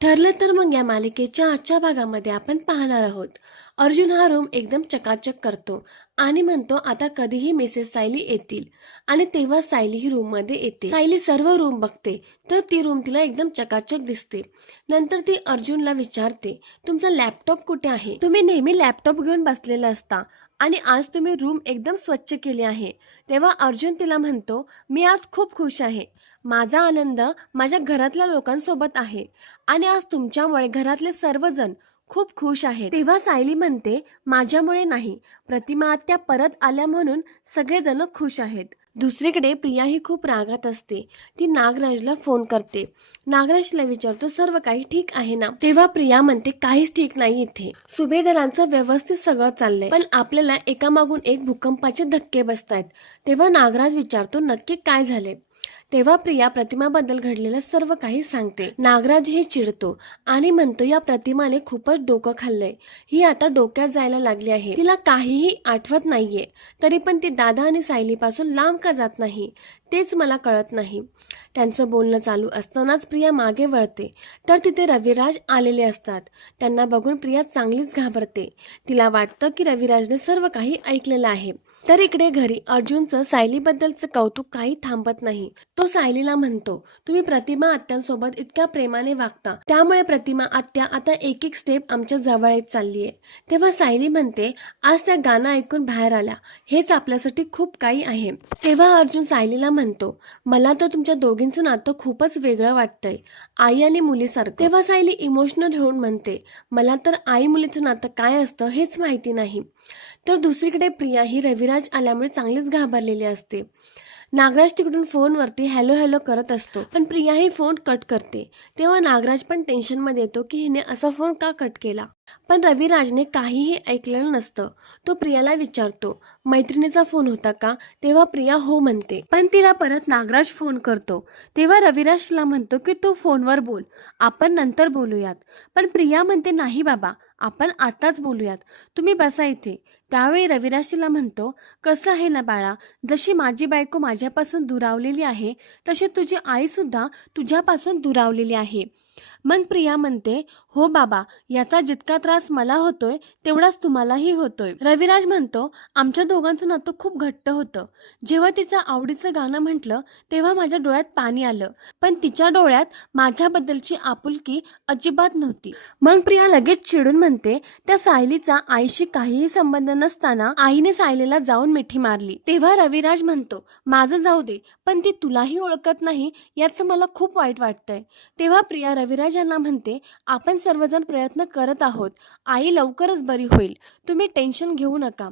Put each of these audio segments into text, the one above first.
ठरलं तर मग या मालिकेच्या आजच्या भागामध्ये आपण पाहणार आहोत. अर्जुन हा रूम एकदम चकाचक करतो आणि म्हणतो आता कधीही मिसेस सायली येतील आणि तेव्हा सायली ही रूममध्ये येते. सायली सर्व रूम बघते तर ती रूम तिला एकदम चकाचक दिसते. नंतर ती अर्जुनला विचारते तुमचा लॅपटॉप कुठे आहे? तुम्ही नेहमी लॅपटॉप घेऊन बसलेला असता. आणि आज तुम्ही रूम एकदम स्वच्छ केली आहे. तेव्हा अर्जुन तिला म्हणतो मी आज खूप खुश आहे. माझा आनंद माझ्या घरातल्या लोकांसोबत आहे. आणि आज तुमच्यामुळे घरातले सर्वजण खूप खुश आहेत. तेव्हा सायली म्हणते माझ्यामुळे नाही. प्रतिमा आत्या परत आल्या म्हणून सगळेजण खुश आहेत. दुसरीकडे प्रिया ही खूप रागात असते. ती नागराजला फोन करते. नागराजला विचारतो सर्व काही ठीक आहे ना? तेव्हा प्रिया म्हणते काहीच ठीक नाही इथे. सुभेदारांचं व्यवस्थित सगळं चाललंय. पण आपल्याला एकामागून एक भूकंपाचे धक्के बसतायत. तेव्हा नागराज विचारतो नक्की काय झाले तेव्हा प्रिया प्रतिमाबद्दल घडलेलं सर्व काही सांगते. नागराज हे चिडतो आणि म्हणतो या प्रतिमाने खूपच डोकं खाल्लंय. ही आता डोक्यात जायला लागली आहे. तिला काहीही आठवत नाहीये. तरी पण ती दादा आणि सायलीपासून लांब का जात नाही? तेच मला कळत नाही. त्यांचं बोलणं चालू असतानाच प्रिया मागे वळते. तर तिथे रविराज आलेले असतात. त्यांना बघून प्रिया चांगलीच घाबरते. तिला वाटतं की रविराजने सर्व काही ऐकलेलं आहे. तर इकडे घरी अर्जुनचं सायलीबद्दलचं कौतुक काही थांबत नाही. तो सायलीला म्हणतो तुम्ही प्रतिमा आत्यांसोबत इतक्या प्रेमाने वागता. त्यामुळे प्रतिमा आत्या आता एक एक स्टेप आमच्या जवळ येत चाललीये. तेव्हा सायली म्हणते आज त्या गाणं ऐकून बाहेर आल्या हेच आपल्यासाठी खूप काही आहे. तेव्हा अर्जुन सायलीला म्हणतो मला तर तुमच्या दोघींचं नातं खूपच वेगळं वाटतंय. आई आणि मुलीसारखं. तेव्हा सायली इमोशनल होऊन म्हणते मला तर आई मुलीचं नातं काय असतं हेच माहिती नाही. तर दुसरीकडे प्रिया ही रविरा नागराज आल्यामुळे चांगलीच घाबरलेली असते. नागराज तिकडून फोनवरती हॅलो हॅलो करत असतो. पण प्रिया ही फोन कट करते. तेव्हा नागराज पण टेन्शनमध्ये येतो की हिने असा फोन का कट केला? पण रविराजने काहीही ऐकलेलं नसतं. तो प्रियाला विचारतो मैत्रिणीचा फोन होता का? तेव्हा प्रिया हो म्हणते. पण तिला परत नागराज फोन करतो. तेव्हा रविराज तिला म्हणतो की तू फोनवर बोल. आपण नंतर बोलूयात. पण प्रिया म्हणते नाही बाबा आपण आताच बोलूयात. तुम्ही बसा इथे. त्यावेळी रविराज तिला म्हणतो कसं आहे ना बाळा जशी माझी बायको माझ्यापासून दुरावलेली आहे तशी तुझी आईसुद्धा तुझ्यापासून दुरावलेली आहे. मग प्रिया म्हणते हो बाबा याचा जितका त्रास मला होतोय तेवढाच तुम्हालाही होतोय. रविराज म्हणतो आमच्या दोघांचं नातं खूप घट्ट होतं. जेव्हा तिचं आवडीचं गाणं म्हटलं तेव्हा माझ्या डोळ्यात पाणी आलं. पण तिच्या डोळ्यात माझ्याबद्दलची आपुलकी अजिबात नव्हती. मग प्रिया लगेच चिडून म्हणते त्या सायलीचा आईशी काहीही संबंध नसताना आईने सायलीला जाऊन मिठी मारली. तेव्हा रविराज म्हणतो माझं जाऊ दे पण ती तुलाही ओळखत नाही याचं मला खूप वाईट वाटतंय. तेव्हा प्रिया रविराज यांना म्हणते आपण सर्वजण प्रयत्न करत आहोत. आई लवकरच बरी होईल. तुम्ही टेन्शन घेऊ नका.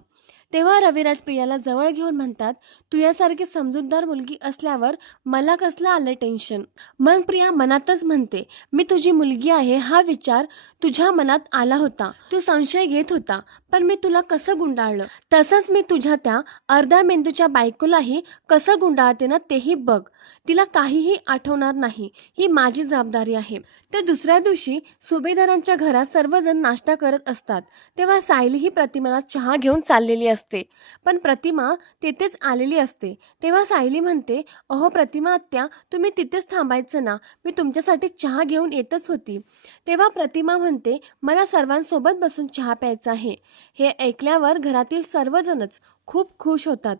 तेव्हा रविराज प्रियाला जवळ घेऊन म्हणतात तू यासारखी समजूतदार मुलगी असल्यावर मला कसलं आलं टेन्शन मग प्रिया मनातच म्हणते मी तुझी मुलगी आहे हा विचार तुझ्या मनात आला होता. तू संशय घेत होता पण मी तुला कसं गुंडाळलं? तसंच मी तुझ्या त्या अर्ध्या मेंदूच्या बायकोलाही कसं गुंडाळते ना तेही बघ. तिला काहीही आठवणार नाही. ही माझी जबाबदारी आहे. तर दुसऱ्या दिवशी सुभेदारांच्या घरात सर्वजण नाश्ता करत असतात. तेव्हा सायली ही प्रतिमाला चहा घेऊन चाललेली असते. पण प्रतिमा तिथेच आलेली असते. तेव्हा सायली म्हणते अहो प्रतिमा आत्या तुम्ही तिथेच थांबायचं ना. मी तुमच्यासाठी चहा घेऊन येतच होती. तेव्हा प्रतिमा म्हणते मला सर्वांसोबत बसून चहा प्यायचा आहे. हे ऐकल्यावर घरातील सर्वजणच खूप खुश होतात.